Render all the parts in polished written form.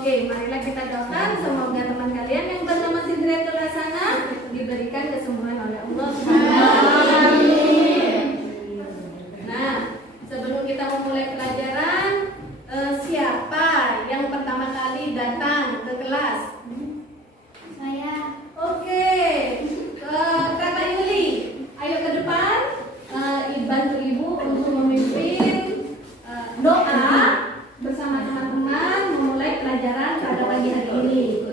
Oke, marilah kita doakan semoga teman kalian yang bernama Sidratul Hasanah diberikan kesembuhan oleh Allah. Amin. Nah, sebelum kita memulai pelajaran, siapa yang pertama kali datang ke kelas? Saya. Oke, Kakak Yuli, ayo ke depan. Bantu Ibu untuk memimpin doa bersama teman-teman memulai pelajaran pada pagi hari ini.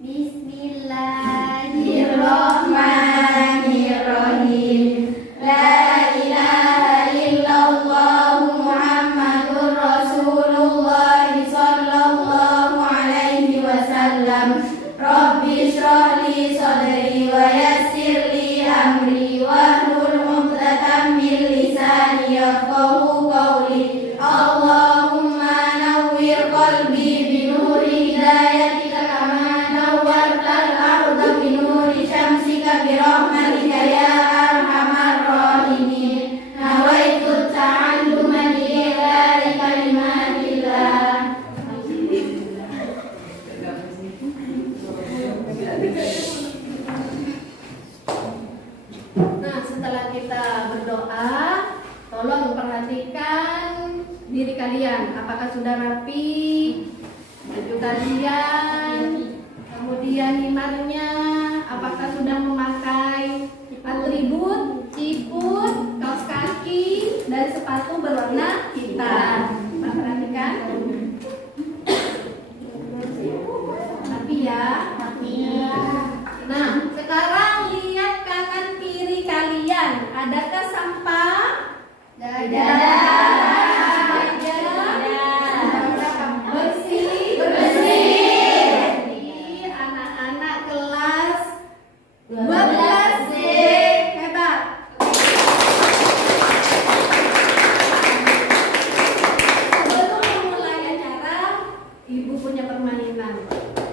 Bismillahirrahmanirrahim. La ilaha illallah Muhammadur Rasulullah sallallahu alaihi wasallam. Rabbi shrah li sadri wa yassir li amri wahlul 'uqdatam min lisani yafqahu qawli. Allahumma nawwir qalbi bi nuri hidayatika kama nawwartal arda bi nuri syamsika bi rahmatika ya arhamar rahimin. Nawaitu ta'alluma li ilahi kalimatillah. Nah, setelah kita berdoa, tolong perhatikan diri kalian. Apakah sudah rapi? Baju kalian, kemudian himarnya, apakah sudah memakai atribut, ciput, kaos kaki, dan sepatu berwarna hitam? Perhatikan. Rapi ya. Nah, sekarang lihat kanan kiri kalian. Adakah sampah? Ada. Bersih. Jadi anak-anak kelas 12D hebat. Sebelum memulai acara, Ibu punya permainan.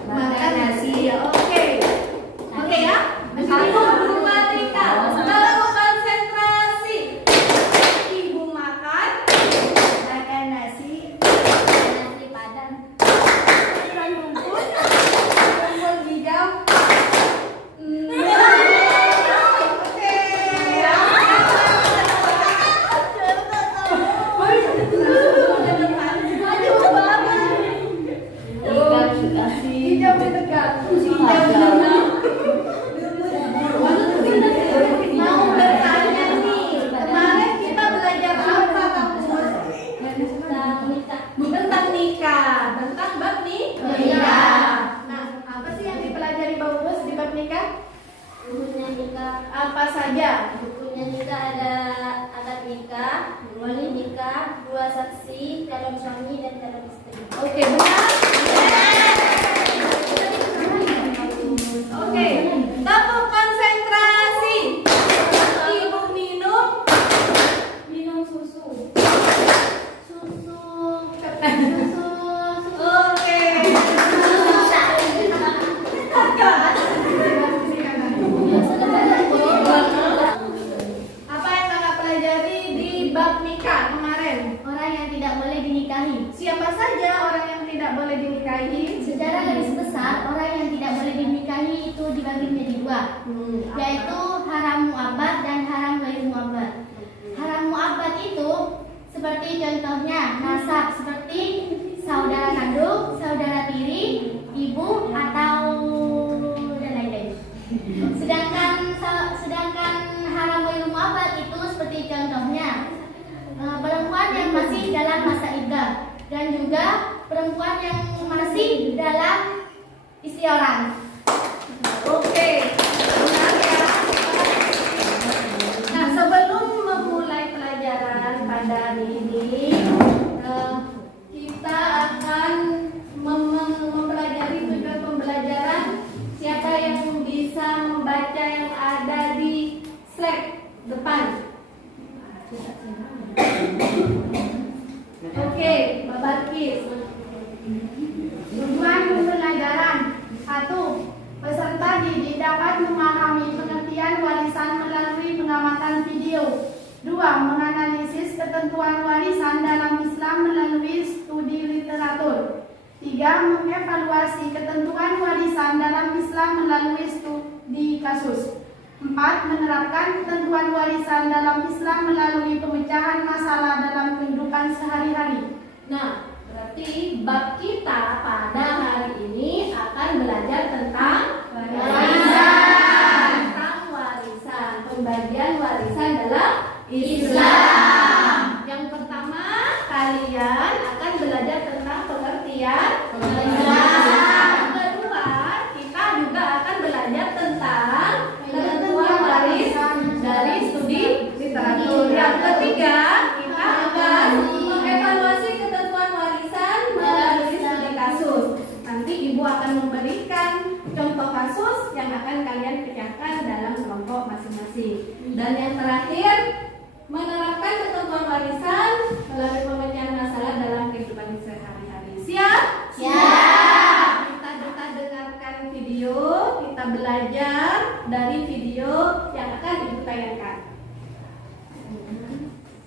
Makan nasi ya, oke. Oke ya, satu, dua, tiga. Lalu konsentrasi. Ibu makan nasi Padang. ikan rumput, rumput hijau. Oke. Hijau ditegak. Mau bertanya nih, kemarin kita belajar apa kamu? Tentang nikah, tentang bab nikah. Nah, apa sih yang dipelajari Bang Bos di bab nikah? Bukunya nikah. Apa saja? Bukunya nikah ada akad nikah, wali nikah, dua saksi, calon suami dan calon istri. Oke, benar. Oke, tetap konsentrasi. Ibu minum susu. Susu. Oke. Apa yang kakak pelajari di bab nikah kemarin? Orang yang tidak boleh dinikahi. Siapa saja orang yang tidak boleh dinikahi? Secara garis besar, orang yang tidak boleh dinikahi itu dibagi menjadi dua, yaitu haram mu'abbad dan haram ghair mu'abbad. Haram mu'abbad itu seperti contohnya nasab, seperti saudara kandung, saudara tiri, ibu atau dan lain-lain. Sedangkan haram ghair mu'abbad itu seperti contohnya perempuan yang masih dalam masa iddah dan juga perempuan yang masih dalam isi orang. Oke, benar ya. Nah, sebelum memulai pelajaran pada hari ini, kita akan mempelajari tujuan pembelajaran. Siapa yang bisa membaca yang ada di slide depan? Oke, Mbak Barkis. Tujuan pembelajaran 1. Peserta didik dapat memahami pengertian warisan melalui pengamatan video. 2. Menganalisis ketentuan warisan dalam Islam melalui studi literatur. 3. Mengevaluasi ketentuan warisan dalam Islam melalui studi kasus. 4. Menerapkan ketentuan warisan dalam Islam melalui pemecahan masalah dalam kehidupan sehari-hari. Nah, berarti bab kita pada hari ini akan belajar tentang warisan. Tentang warisan, pembagian warisan dalam Islam. Yang pertama, kalian akan belajar tentang pengertian warisan. Yang kedua, kita juga akan belajar tentang ketentuan warisan dari studi literatur. Yang ketiga, kita akan mengevaluasi ketentuan warisan melalui studi kasus. Nanti ibu akan memberikan contoh kasus yang akan kalian pecahkan dalam kelompok masing-masing. Dan yang terakhir, menerapkan ketentuan warisan melalui pemecahan masalah dalam kehidupan sehari-hari. Siap? Siap. Kita dengarkan video, kita belajar dari video yang akan ibu tayangkan.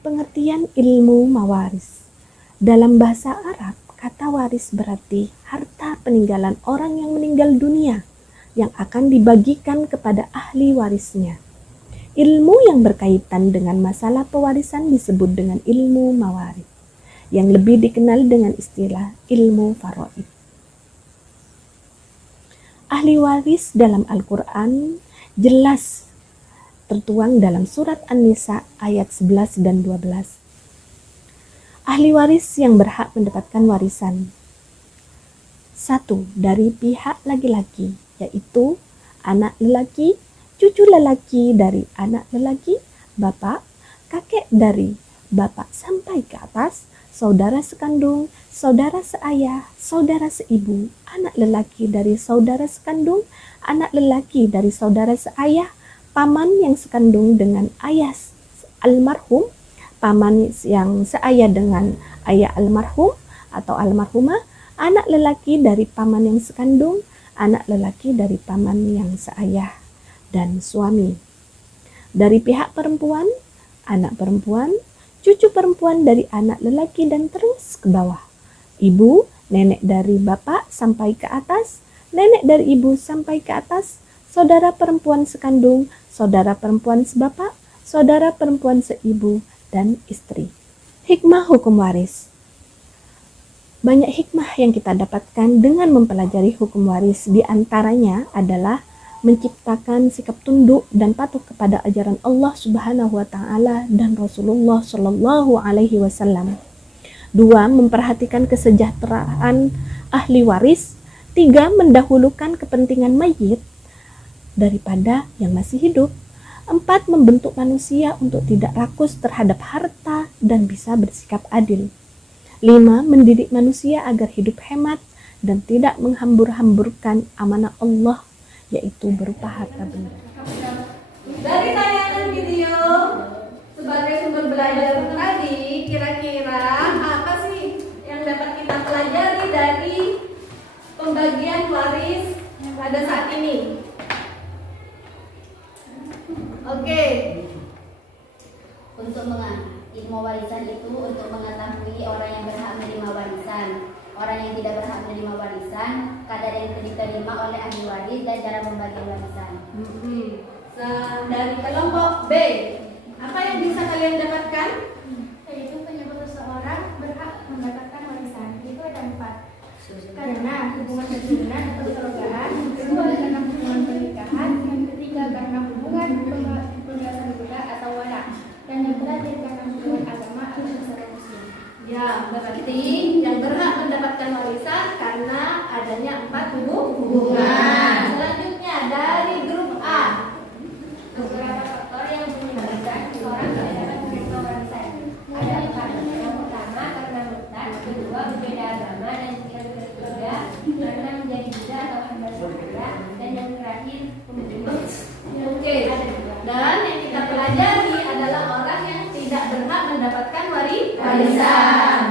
Pengertian ilmu mawaris. Dalam bahasa Arab, kata waris berarti harta peninggalan orang yang meninggal dunia yang akan dibagikan kepada ahli warisnya. Ilmu yang berkaitan dengan masalah pewarisan disebut dengan ilmu mawaris, yang lebih dikenal dengan istilah ilmu faraid. Ahli waris dalam Al-Quran jelas tertuang dalam surat An-Nisa ayat 11 dan 12. Ahli waris yang berhak mendapatkan warisan. 1. Dari pihak laki-laki, yaitu anak lelaki, cucu lelaki dari anak lelaki, bapak, kakek dari bapak sampai ke atas, saudara sekandung, saudara seayah, saudara seibu, anak lelaki dari saudara sekandung, anak lelaki dari saudara seayah, paman yang sekandung dengan ayah almarhum, paman yang seayah dengan ayah almarhum atau almarhumah, anak lelaki dari paman yang sekandung, anak lelaki dari paman yang seayah, dan suami. Dari pihak perempuan, anak perempuan, cucu perempuan dari anak lelaki dan terus ke bawah. Ibu, nenek dari bapak sampai ke atas, nenek dari ibu sampai ke atas, saudara perempuan sekandung, saudara perempuan sebapak, saudara perempuan seibu, dan istri. Hikmah hukum waris. Banyak hikmah yang kita dapatkan dengan mempelajari hukum waris. Di antaranya adalah menciptakan sikap tunduk dan patuh kepada ajaran Allah Subhanahu wa taala dan Rasulullah Shallallahu alaihi wasallam. 2. Memperhatikan kesejahteraan ahli waris. 3. Mendahulukan kepentingan mayit daripada yang masih hidup. 4. Membentuk manusia untuk tidak rakus terhadap harta dan bisa bersikap adil. 5. Mendidik manusia agar hidup hemat dan tidak menghambur-hamburkan amanah Allah, yaitu berupa harta benda. Dari tayangan video sebagai sumber belajar tadi, kira-kira apa sih yang dapat kita pelajari dari pembagian waris pada saat ini? Oke. Untuk ilmu warisan itu untuk mengetahui orang yang berhak menerima warisan, orang yang tidak berhak menerima warisan, kadar yang diterima oleh ahli waris, dan cara membagi warisan. Dari kelompok B, apa yang bisa kalian dapatkan? Yaitu penyebab seseorang berhak mendapatkan warisan. Itu ada 4. Karena hubungan keturunan atau kekeluargaan, kedua karena hubungan pernikahan, yang ketiga karena hubungan penggasan budak atau warak, dan yang terakhir karena hubungan agama atau sesama muslim. Ya, berarti yang berhak mendapatkan warisan karena adanya 4 hubungan. Selanjutnya dari grup A. Beberapa faktor yang menyebabkan seseorang tidak dapat menerima warisan. Ada 4. Yang pertama karena murtad, kedua berbeda agama, dan ketiga karena menjadi budak atau hamba sahaya, dan yang terakhir pembunuh. Oke. Dan yang kita pelajari adalah orang yang tidak berhak mendapatkan warisan.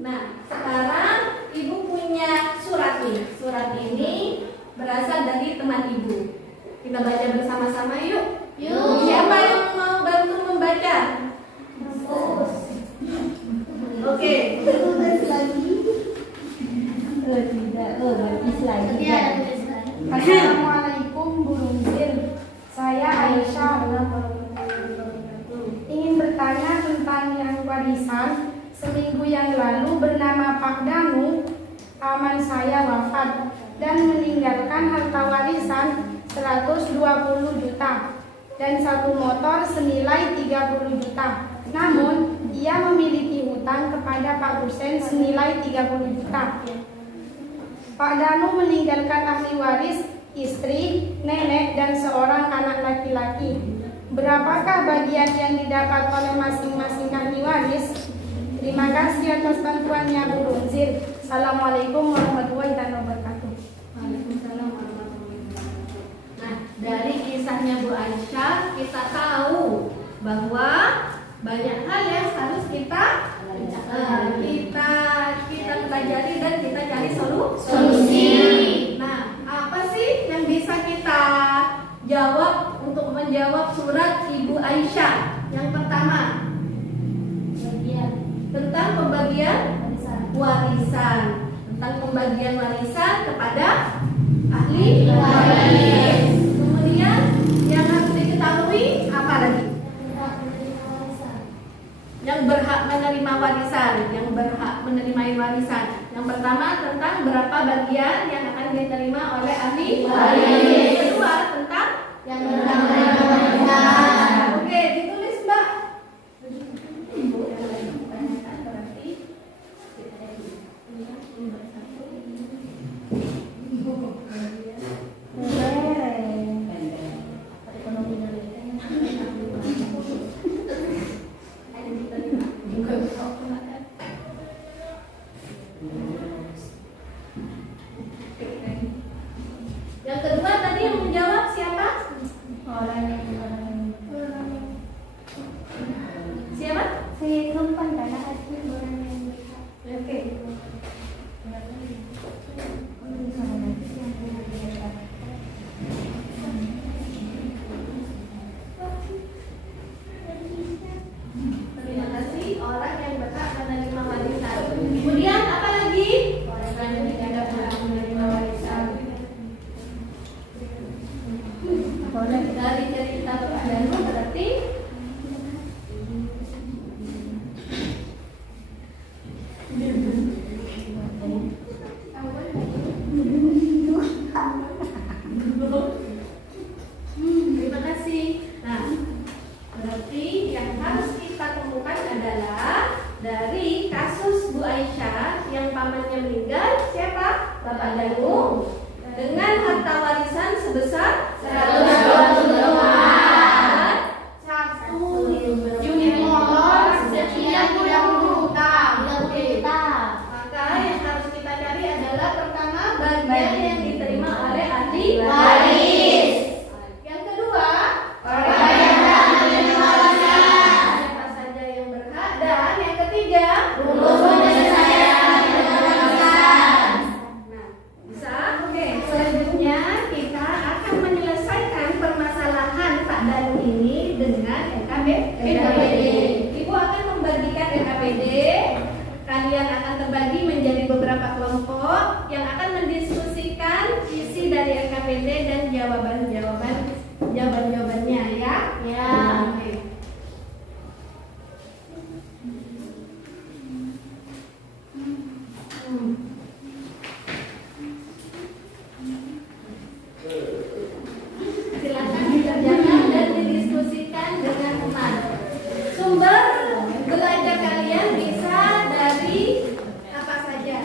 Nah, sekarang ibu punya surat nih. Surat ini berasal dari teman ibu. Kita baca bersama-sama yuk. Yuk. Siapa yang mau bantu membaca? Oke. Tulis lagi. Tidak. Bagus lagi. Tapi ada tulis lagi. Assalamualaikum Bu Runzil. Saya Aisyah. Ingin bertanya tentang yang warisan. Seminggu yang lalu bernama Pak Danu, paman saya wafat dan meninggalkan harta warisan 120 juta dan satu motor senilai 30 juta. Namun, ia memiliki hutang kepada Pak Husen senilai 30 juta. Pak Danu meninggalkan ahli waris, istri, nenek, dan seorang anak laki-laki. Berapakah bagian yang didapat oleh masing-masing ahli waris? Terima kasih atas bantuannya Bu Runzil. Assalamualaikum warahmatullahi wabarakatuh. Waalaikumsalam warahmatullahi wabarakatuh. Nah, dari kisahnya Bu Aisyah kita tahu bahwa banyak hal yang harus kita pelajari dan kita cari solusi. Nah, apa sih yang bisa kita jawab untuk menjawab surat Ibu Aisyah? Yang pertama, tentang pembagian warisan. Tentang pembagian warisan kepada ahli waris. Kemudian yang harus diketahui apa lagi? Yang berhak menerima warisan, yang berhak menerima warisan. Yang pertama tentang berapa bagian yang akan diterima oleh ahli waris. Kedua tentang yang berhak menerima warisan. Oke, ditulis Mbak. Yang kedua tadi yang menjawab siapa? Siapa? Saya kempan karena hati orang yang Oke. Terima kasih orang yang berhak menerima warisan. Kemudian apa lagi? Orang yang tidak berhak menerima warisan. Dari cerita Pak Danu berarti terima kasih. Nah, berarti yang harus kita temukan adalah dari kasus Bu Aisyah yang pamannya meninggal, siapa? Bapak Danu, dengan harta warisan sebesar 120 juta. Satu unit motor sekian 30 juta. Maka yang harus kita cari adalah pertama bagian yang diterima oleh ahli waris. Yang kedua, orang yang berhak menerima warisan. Siapa saja yang berhak. Dan yang ketiga, rumus penyelesaian warisan. Nah, bisa? Oke, selanjutnya kita akan menyelesaikan permasalahan Pak Danu ini dengan NKPD. Ibu akan membagikan NKPD. Kalian akan terbagi menjadi beberapa kelompok yang akan mendiskusikan isi dari NKPD dan jawabannya ya. Ya. Oke. Silakan dikerjakan dan didiskusikan dengan teman. Sumber belajar kalian bisa dari apa saja.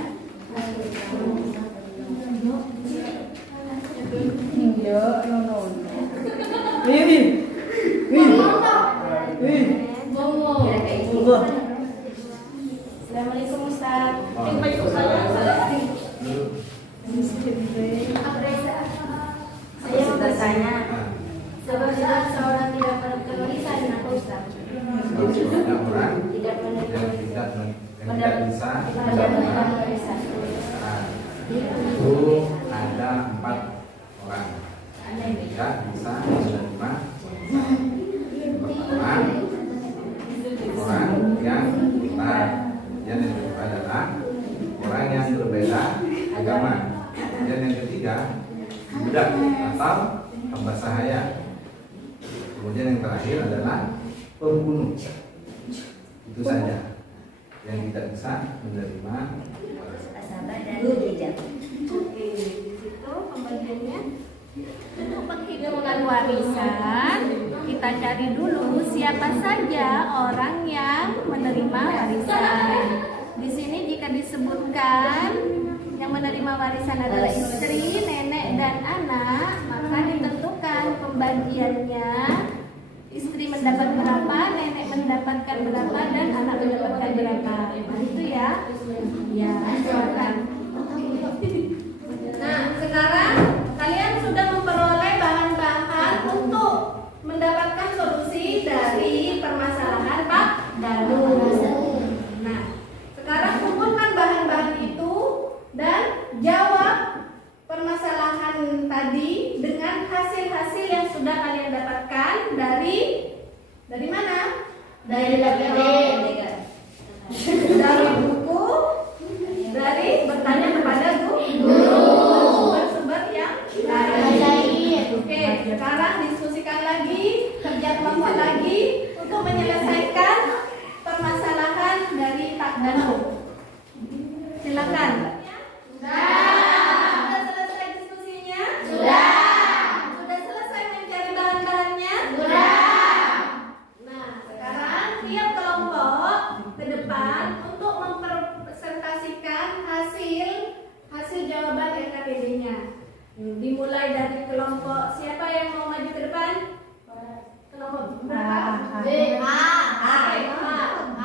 Assalamualaikum Ustaz. Saya mau bertanya, sebab seorang tidak mendapatkan warisan, apa Ustaz? Banyak orang Tidak yang tidak bisa mendapatkan warisan. Nah, itu ada 4 orang yang tidak bisa menerima. Pertama, orang yang lemah, yang budak atau hamba sahaya. Kemudian yang terakhir adalah pembunuh. Itu saja yang tidak bisa menerima Asabah dan hijab. Oke, itu pembagiannya. Untuk penghitungan warisan, kita cari dulu siapa saja orang yang menerima warisan. Di sini jika disebutkan yang menerima warisan adalah istri, nenek, dan anak, maka ditentukan pembagiannya. Istri mendapat berapa, nenek mendapatkan berapa, dan anak mendapatkan berapa. Nah, itu ya. Ya, silakan. Nah, sekarang kalian sudah memperoleh bahan-bahan untuk mendapatkan solusi dari permasalahan Pak Danu. Nah, sekarang kumpulkan bahan-bahan itu dan jawab permasalahan tadi dengan hasil-hasil yang sudah kalian dapatkan dari mana? Dari PPD. Dari buku, dari bertanya kepada guru, sumber-sumber yang lain. Oke, sekarang diskusikan lagi, kerja kelompok lagi untuk menyelesaikan permasalahan dari Pak Danu. Silakan. Sudah selesai diskusinya? Sudah selesai mencari bahan-bahannya? Sudah. Nah, sekarang tiap kelompok ke depan untuk mempresentasikan hasil jawaban LKPD-nya. Dimulai dari kelompok siapa yang mau maju ke depan? Kelompok berapa?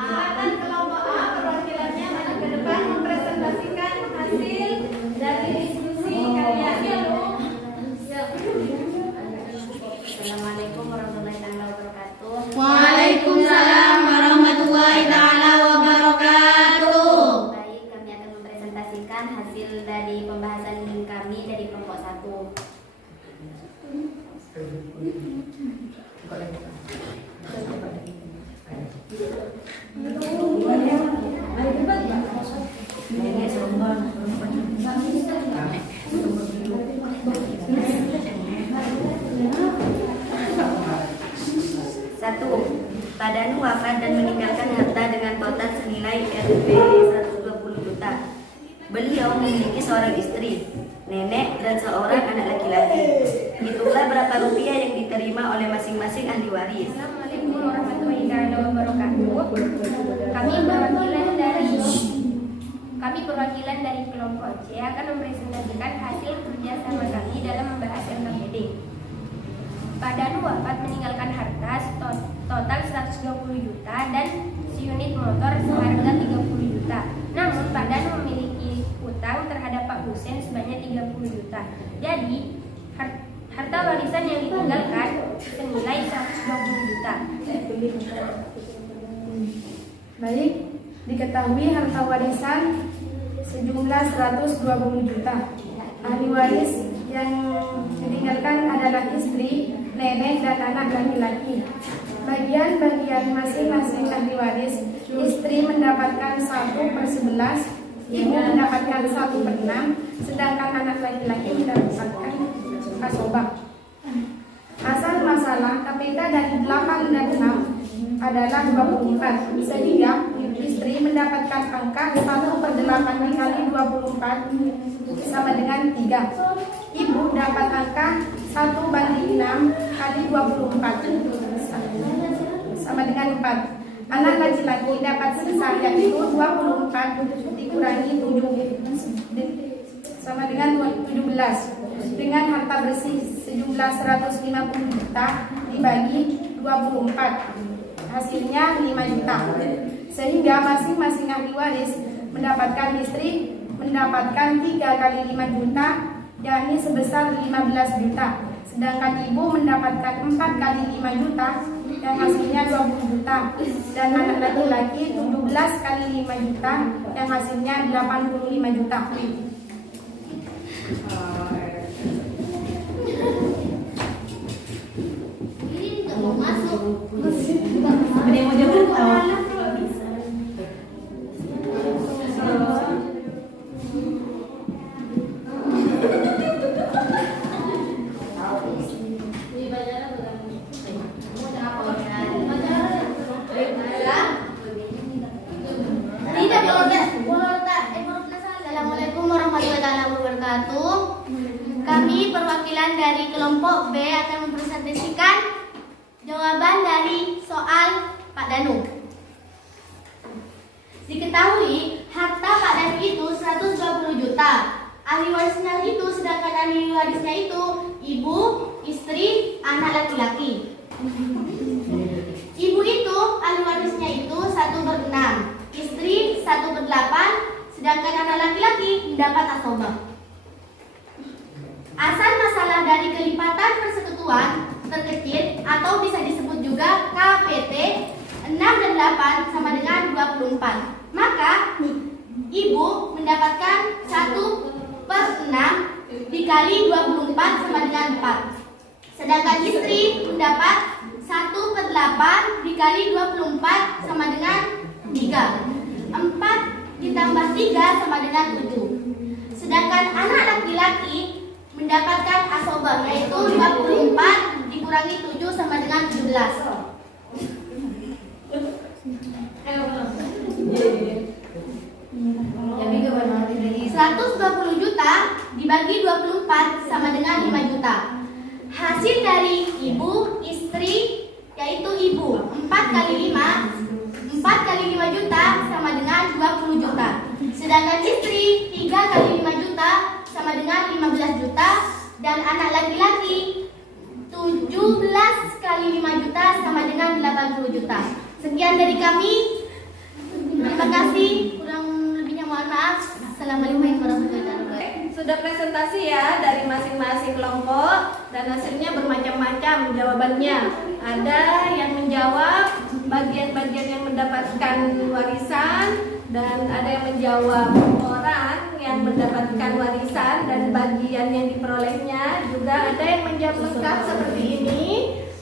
Silakan kelompok A perwakilannya maju ke depan mempresentasikan hasil dari diskusi kalian. Assalamualaikum warahmatullahi wabarakatuh. Waalaikumsalam warahmatullahi taala wabarakatuh. Baik, kami akan mempresentasikan hasil dari pembahasan kami dari kelompok 1. Satu, Pak Danu wafat dan meninggalkan harta dengan total senilai Rp 120 juta. Beliau memiliki seorang istri, nenek, dan seorang anak laki-laki. Itulah berapa rupiah yang diterima oleh masing-masing ahli waris. Assalamualaikum warahmatullahi wabarakatuh. Kami perwakilan dari kelompok C akan mempresentasikan hasil kerjasama kami dalam membahas LKPD. Pak Danu wafat meninggalkan harta total 120 juta dan seunit motor seharga 30 juta. Namun Pak Danu memiliki hutang terhadap Pak Husen sebanyak 30 juta. Jadi harta warisan yang ditinggalkan senilai 120 juta. Baik, diketahui harta warisan sejumlah 120 juta. Ahli waris yang ditinggalkan adalah istri, nenek, dan anak laki-laki. Bagian-bagian masing-masing ahli waris, istri mendapatkan 1/11, ibu mendapatkan 1/6, sedangkan anak laki-laki mendapatkan asobah. Asal masalah KPK dari 8 dan 6 adalah 24, sehingga istri mendapatkan angka 1/8 dikali 24 sama dengan 3. Ibu dapat angka 1/6 kali 24 sama dengan 4. Anak laki-laki dapat sisa, yaitu 24 dikurangi 7 sama dengan 17. Dengan harta bersih sejumlah 150 juta dibagi 24, hasilnya 5 juta. Sehingga masing-masing ahli waris mendapatkan, istri mendapatkan 3 kali 5 juta, yakni sebesar 15 juta. Sedangkan ibu mendapatkan 4 kali 5 juta, yang hasilnya 20 juta. Dan anak laki-laki 17 kali 5 juta, yang hasilnya 85 juta. Ini nggak mau masuk. Ada yang mau jawab? kelompok B akan mempresentasikan jawaban dari soal Pak Danu. Diketahui harta Pak Danu itu 120 juta. Ahli warisnya itu, sedangkan ahli warisnya itu ibu, istri, anak laki-laki. Ibu itu ahli warisnya itu 1/6, istri 1/8, sedangkan anak laki-laki mendapat asobah. Asal masalah dari kelipatan persekutuan terkecil atau bisa disebut juga KPT 6 dan 8 sama dengan 24. Maka ibu mendapatkan 1/6 dikali 24 sama dengan 4. Sedangkan istri mendapat 1/8 dikali 24 sama dengan 3. 4 ditambah 3 sama dengan 7. Sedangkan anak laki-laki mendapatkan asobah, yaitu 24 dikurangi 7 sama dengan 17. 120 juta dibagi 24 sama dengan 5 juta. Hasil dari ibu, istri, yaitu ibu 4 kali 5 juta sama dengan 20 juta. Sedangkan istri 3 kali 5 juta sama dengan 15 juta. Dan anak laki-laki 17 kali 5 juta sama dengan 80 juta. Sekian dari kami. Terima kasih. Kurang lebihnya mohon maaf. Assalamualaikum warahmatullahi wabarakatuh. Sudah presentasi ya dari masing-masing kelompok dan hasilnya bermacam-macam jawabannya. Ada yang menjawab bagian-bagian yang mendapatkan warisan dan ada yang menjawab orang yang mendapatkan warisan dan bagian yang diperolehnya. Juga ada yang menjawab lengkap seperti ini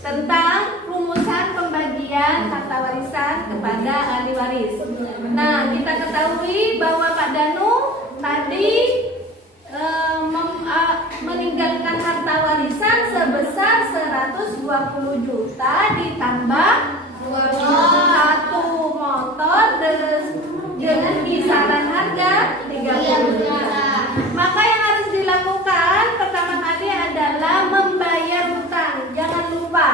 tentang rumusan pembagian harta warisan kepada ahli waris. Nah, kita ketahui bahwa Pak Danu tadi meninggalkan harta warisan sebesar 120 juta ditambah 1 motor dengan kisaran harga 30 juta. Maka yang harus dilakukan pertama tadi adalah membayar hutang. Jangan lupa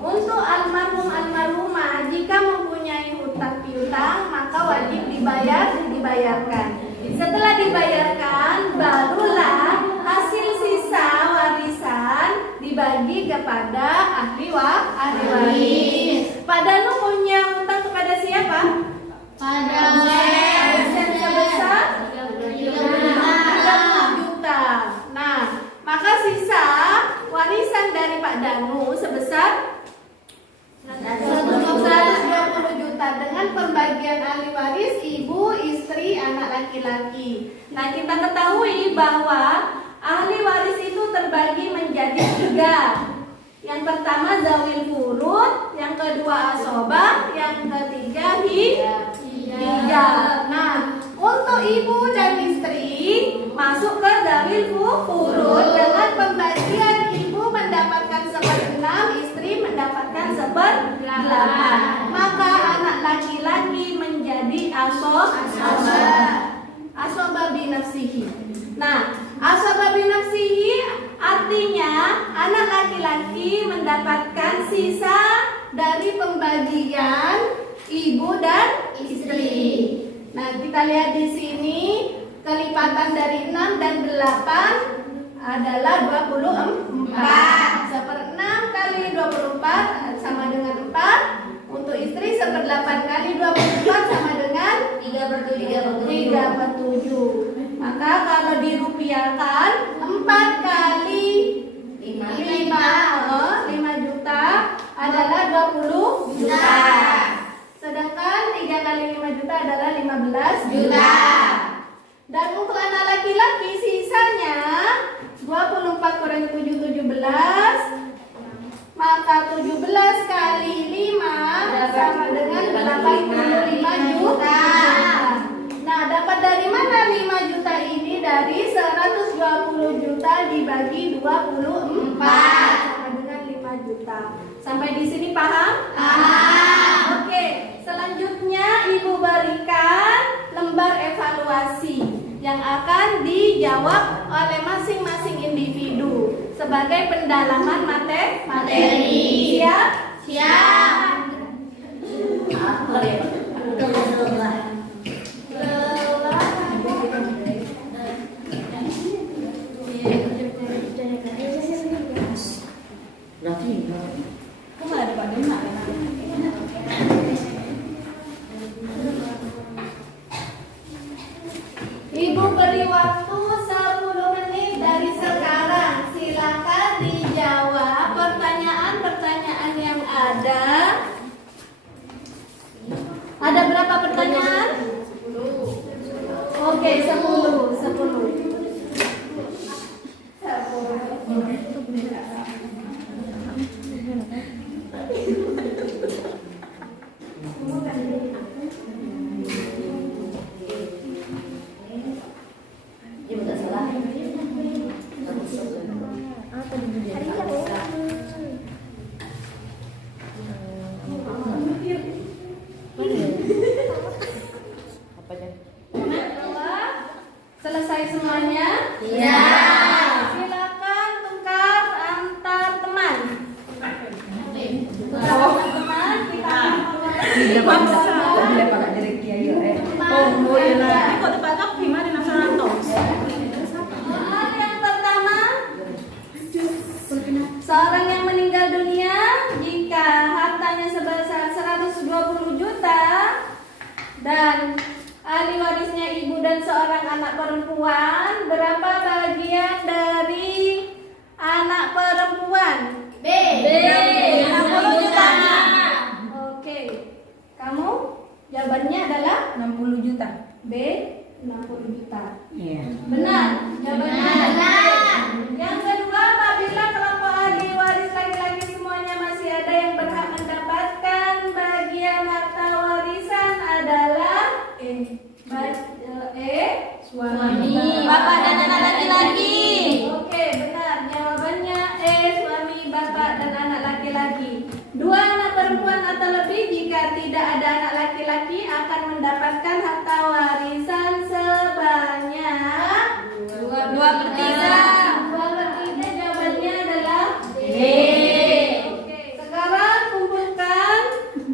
untuk almarhumah jika mempunyai hutang piutang maka wajib dibayarkan. Setelah dibayarkan barulah hasil sisa warisan dibagi kepada ahli waris. Pak Danu punya hutang kepada siapa? Pada sebesar 30 juta. Nah, maka sisa warisan dari Pak Danu sebesar 120 juta dengan pembagian ahli waris ibu, istri, anak laki-laki. Nah, kita ketahui bahwa ahli waris itu terbagi menjadi 3. Yang pertama zawil furud, yang kedua asobah, yang ketiga hijab. Nah, untuk ibu dan istri masuk ke zawil furud dengan pembagian ibu mendapatkan 1/6, istri mendapatkan 1/8. Maka anak laki-laki menjadi asobah binafsihi. Nah, asobah binafsihi artinya anak laki-laki mendapatkan sisa dari pembagian ibu dan istri. Nah, kita lihat di sini kelipatan dari 6 dan 8 adalah 24. 1/6 kali 24 sama dengan 4. Untuk istri 1/8 kali 24 sama dengan 3/7. Maka kalau dirupiahkan 4 kali 5 juta adalah 20 juta. Sedangkan 3 kali 5 juta adalah 15 juta. Dan untuk anak laki-laki sisanya 24 kurangi 7, 17. Maka 17 kali 5 sama dengan 85 juta. Nah, dapat dari mana 5 juta ini? Dari 120 juta dibagi 24 sama dengan 5 juta. Sampai di sini paham? Oke, selanjutnya Ibu berikan lembar evaluasi yang akan dijawab oleh masing-masing individu. sebagai pendalaman materi. Siap? Siap. Ibu beri waktu 10 menit dari sekarang. Silakan dijawab pertanyaan-pertanyaan yang ada. Ada berapa pertanyaan? 10. Oke, 10. Selesai semuanya? Iya. Silakan tukar antar teman. Tukar antar teman, kita akan Soal yang pertama, seorang yang meninggal dunia jika hartanya sebesar 120 juta dan ahli warisnya ibu dan seorang anak perempuan, berapa bagian dari anak perempuan? B. 60 juta. Oke. Kamu? Jawabannya adalah 60 juta. B, 60 juta. Iya. Benar. Jawabannya Benar. Yang kedua, apabila kelompok ahli waris laki-laki semuanya masih ada yang berhak mendapatkan bagian harta warisan adalah Suami, bapak dan anak laki-laki. Oke, benar. Jawabannya suami, bapak dan anak laki-laki. 2 anak perempuan atau lebih jika tidak ada anak laki-laki akan mendapatkan harta warisan sebanyak 2/3. 2/3 jawabannya adalah D. Oke, sekarang kumpulkan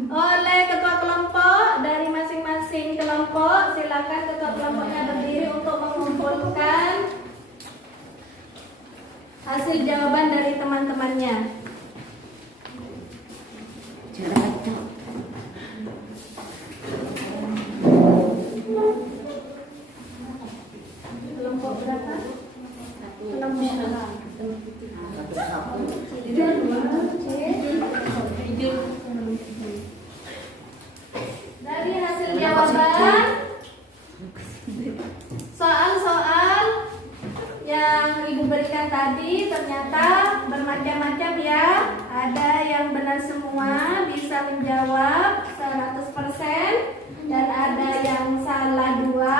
oleh ketua kelompok dari masing-masing kelompok. Silakan ketua kelompoknya berdiri untuk mengumpulkan hasil jawaban dari teman-temannya. Kelompok berapa? Dari hasil jawaban soal-soal yang ibu berikan tadi ternyata bermacam-macam ya. Ada yang benar semua bisa menjawab 100% dan ada yang salah 2.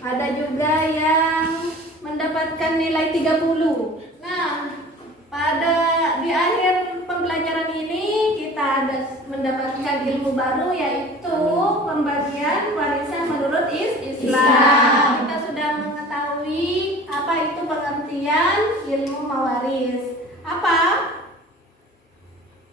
Ada juga yang mendapatkan nilai 30. Nah, di akhir pembelajaran ini kita ada mendapatkan ilmu baru, yaitu pembagian warisan menurut Islam. Kita sudah mengetahui apa itu pengertian ilmu mawaris. Apa?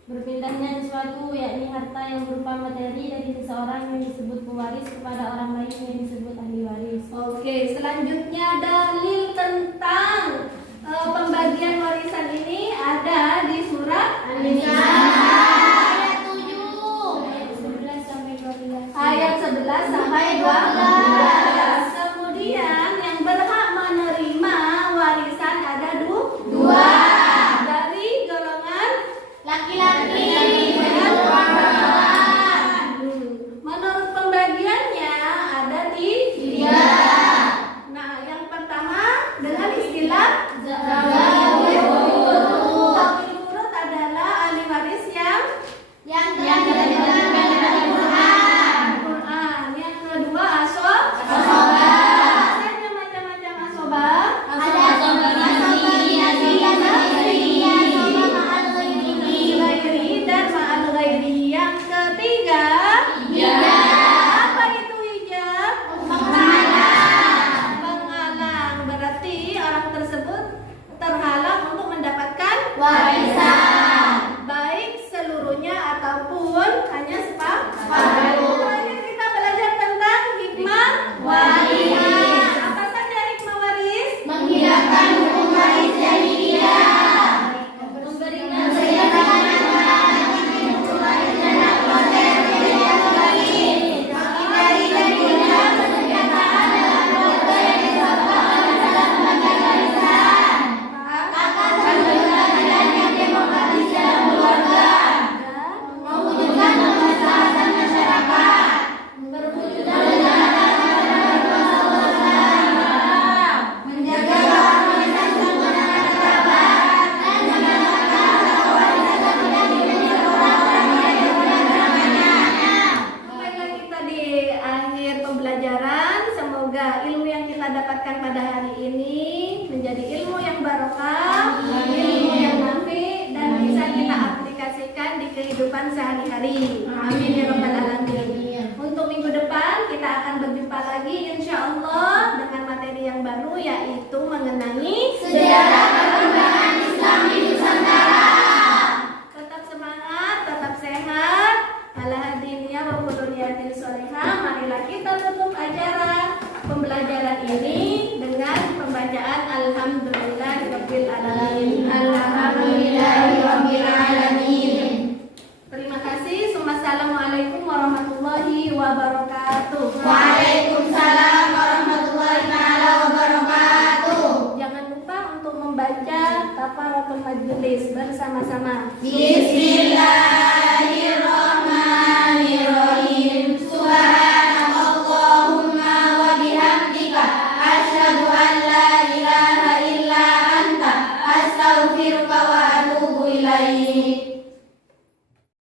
Berpindahnya sesuatu, yakni harta yang berupa materi dari seseorang yang disebut pewaris kepada orang lain yang disebut ahli waris. Oke, selanjutnya dalil tentang pembagian warisan ini ada di surat An-Nisa Ayat 7. Ayat 11 sampai 12. ayat 11 sampai 12. Kemudian yang berhak menerima warisan ada 2 dari golongan Laki-laki. dan perempuan. Menurut pembagiannya ada di 3. Nah, yang pertama dengan istilah zawil furud adalah ahli waris kehidupan sehari-hari. Amin ya rabbal alamin. Untuk minggu depan kita akan berjumpa lagi insya Allah dengan materi yang baru, yaitu mengenai Sejarah perkembangan Islam di Nusantara. Tetap semangat, tetap sehat. Ala hadiniya wa quduniyatil sholihah. Marilah kita tutup acara pembelajaran ini dengan pembacaan Alhamdulillahirabbil alamin. Alhamdulillahirabbil alamin. Terima kasih. Assalamualaikum warahmatullahi wabarakatuh. Waalaikumsalam warahmatullahi taala wabarakatuh. Jangan lupa untuk membaca kafaratul majelis bersama-sama. Bismillah.